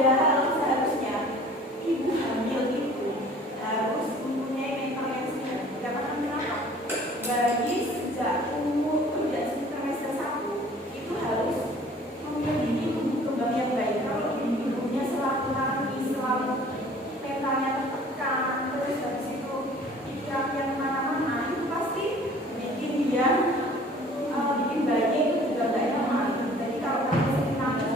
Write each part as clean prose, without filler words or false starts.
Padahal seharusnya ibu hamil itu harus mempunyai mental yang siap. Dikatakan kenapa? Bagi sejak umur semester 1 itu harus memiliki tumbuh kembang yang baik. Kalau ibunya selalu nangis, selalu mentalnya tertekan, terus habis itu pikiran yang mana-mana, itu pasti bikin dia bikin bayi itu juga nggak nyaman. Jadi kalau kamu sering nangis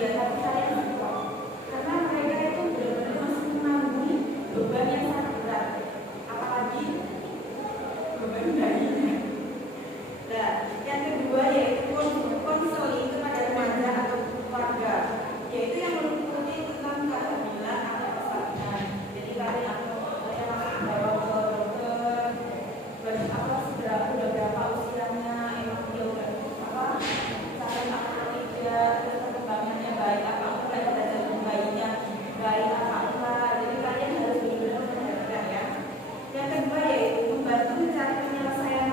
dia, tapi kalian support. Karena mereka itu benar-benar masih menanggung beban yang sangat berat, apalagi beban bayinya. Nah, yang kedua yaitu konseling kepada remaja atau keluarga, yaitu yang meliputi tentang kehamilan atau persalinan. Jadi kalian akan bawa ke dokter, sudah berapa usianya, emang dia udah sampai apa tidak, terus perkembangannya baik apa enggak, derajat bayinya baik apa enggak. Jadi kalian harus benar-benar memperhatikan ya. Yang kedua yaitu membantu mencari penyelesaian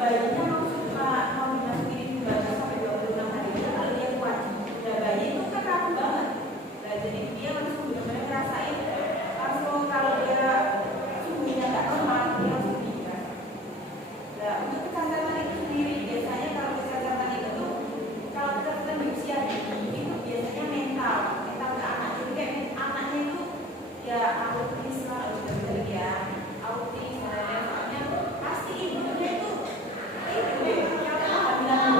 bayinya mau suka mau dimasukin inkubator sampai 26 hari itu kalau dia kuat. Nah bayi itu kan rapuh banget. Nah jadi dia langsung benar-benar ngerasain langsung kalau dia suhunya nggak normal dia langsung meninggal. Nah untuk kecacatan itu sendiri biasanya kalau kecacatan itu tuh kalau kecacatan di usia dini itu biasanya mental ke anak. Jadi kayak anaknya itu ya autis lah udah ya autis soalnya pasti ibunya itu yang kehamilan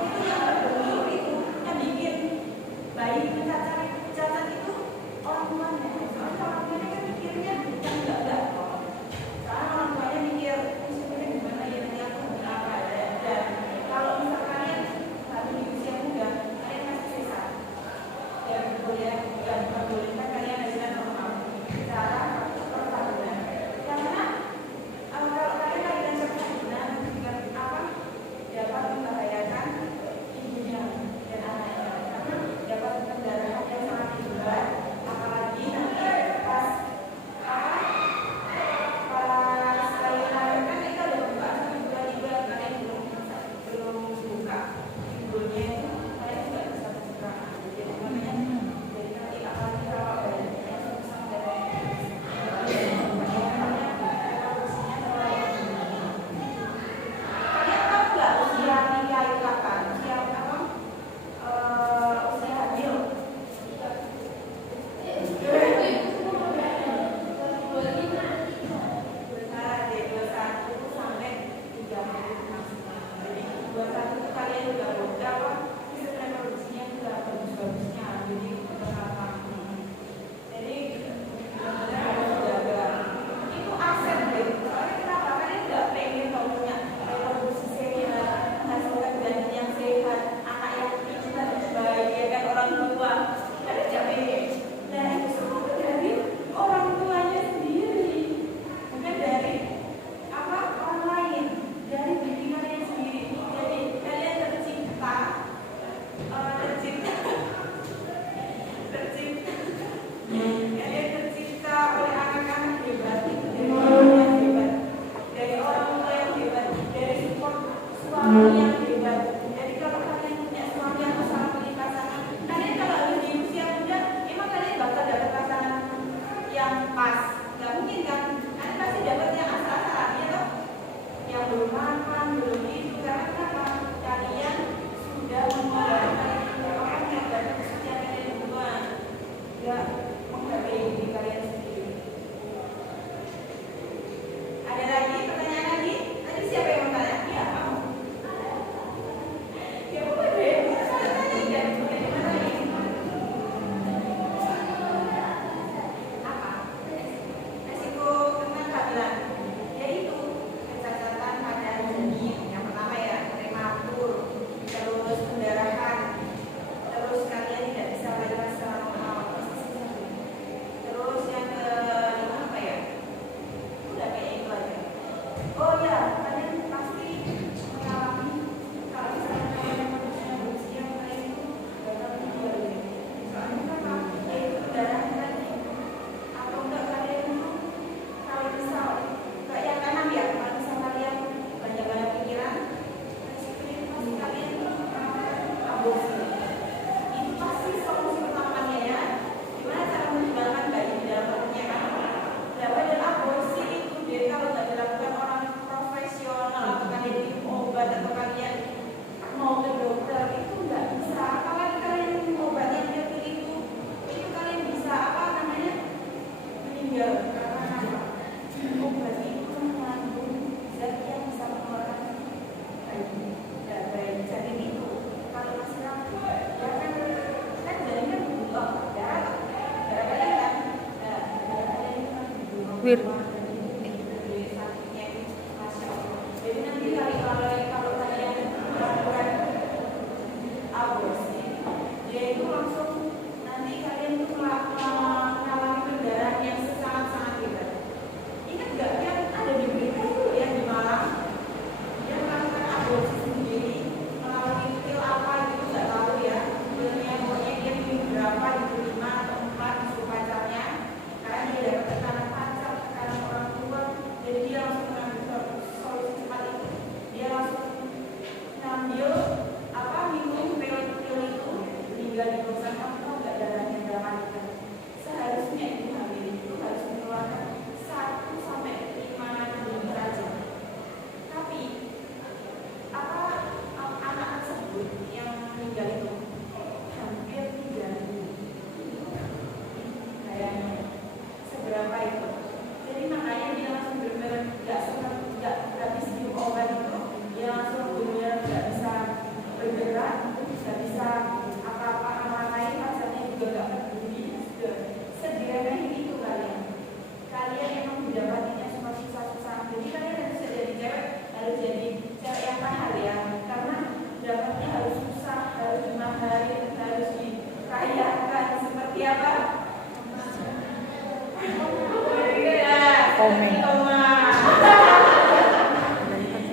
itu yang berbulu itu yang bikin bayi itu cacat itu orang tuanya. Soalnya orang tuanya kan mikirnya bukan enggak kok. Soalnya orang tuanya mikir sebenarnya gimana ya nanti aku berapa dan kalau misalkan kalian lagi di usia muda kalian masih sesat dan bolehkan kalian hasilnya normal secara perkawinan. Karena kalau kalian lahiran perkawinan dapat membahayakan ibunya dan anaknya karena dapat pendarahan yang sangat hebat, apalagi nanti pas lahir kan kita udah buka tiba-tiba kalian belum buka ibunya itu kalian tidak bisa buka. Jadi makanya jadi nanti apalagi kalau bayinya susah kalian tahu nggak usia nikah itu kapan? Usia apa? Usia hamil. Nah, dari 21 sampai 30 maksimal. Jadi 21 itu kalian juga udah apa? Sistem reproduksinya juga bagus-bagusnya. Jadi berapa? Jadi benar-benar harus dijaga. Itu aset deh. Soalnya kenapa? Kalian nggak pengen kalau punya reproduksi sehat, menghasilkan janin yang sehat, anak yang pintar, baik, ya kan orang tua. Kalian nggak pengen. Nah itu semua dari orang tuanya sendiri, bukan dari apa orang lain, dari diri kalian sendiri. Jadi kalian tercipta kalian tercipta oleh anak-anak hebat itu dari orang yang hebat, dari orang tua yang hebat, dari support suami yang hebat. Jadi kalau kalian punya suami atau salah pilih pasangan, kalian kalau ada di usia muda, emang kalian bakal dapat pasangan yang pas? Gak mungkin kan? Kalian pasti dapat yang asal-asalan, ya toh? Yang belum makan, belum itu, karena kenapa? Kalian sudah membawa orang yang dari usia kalian duluan, gak menghargai diri kalian sendiri. Ada lagi pertanyaan lagi? Tadi siapa yang mau tanya? Ya kamu. Ya bukan deh, saya tanya ya. Bagaimana ini? Apa? Resiko kena kehamilan, yaitu kecacatan pada janin. Yang pertama ya prematur, terus pendarahan, terus kalian tidak bisa melahirkan secara normal. Terus yang kelima apa ya? Udah kayak itu aja. Oh ya, kalian pasti mengalami kalau misalnya kalian manusia berusia kalian itu bakal menjual ya. Soalnya kenapa? Yaitu pendarahan tadi. Atau enggak kalian itu kalau misal kayak yang kanan ya, kalau misal kalian banyak pikiran, resiko itu pasti kalian aborsi. Itu pasti solusi utamanya ya. Gimana cara meninggalkan bayi di dalam perutnya kan? Nah, padahal aborsi itu deh kalau nggak dilakukan orang profesional atau kalian minum obat atau kalian mau ke dokter itu nggak bisa. Apalagi kalian obat yang pilih itu kalian bisa apa namanya meninggal karena apa? Obat itu mengandung zat yang bisa mengeluarkan bayi. Dan bayi janin itu kalau masih rapuh, ya kan janin kan butuh darah kalian kan, darah kalian itu kan butuh Wir. jadi nanti kalau kalian melakukan aborsi, dia itu langsung nanti kalian itu mengalami pendarahan yang sangat-sangat hebat. Ingat nggak yang ada di berita itu ya di Malang, dia melakukan aborsi sendiri, melalui pil apa gitu nggak tahu ya, pilnya pokoknya dia pilih berapa gitu 5 atau 4 disuruh pacarnya, karena dia dapat tekanan pacar, tekanan komen.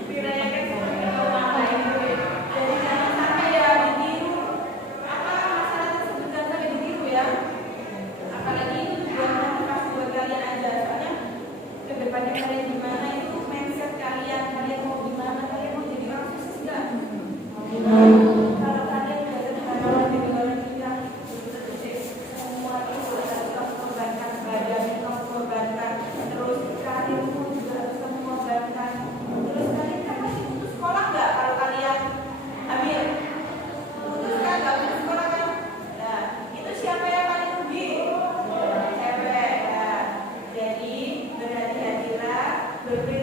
Dirayakan seperti koma kayak gitu. Jadi jangan sampai ya ditiru apa masalah tersebut, jangan sampai ditiru ya. Apalagi itu buat motivasi buat kalian aja, soalnya kedepannya kalian gimana itu mindset kalian, kalian mau gimana, kalian mau jadi orang sukses nggak? Kalau kalian belajar hal-hal yang kalian bilang semua itu harus kamu korbankan, badan kamu korbankan, terus karirmu juga harus kamu korbankan, terus kalian kan masih butuh sekolah nggak kalau kalian hamil? Putus kan nggak putus sekolah kan? Nah itu siapa yang paling rugi? Cewek ya. Jadi berhati-hatilah, berbeda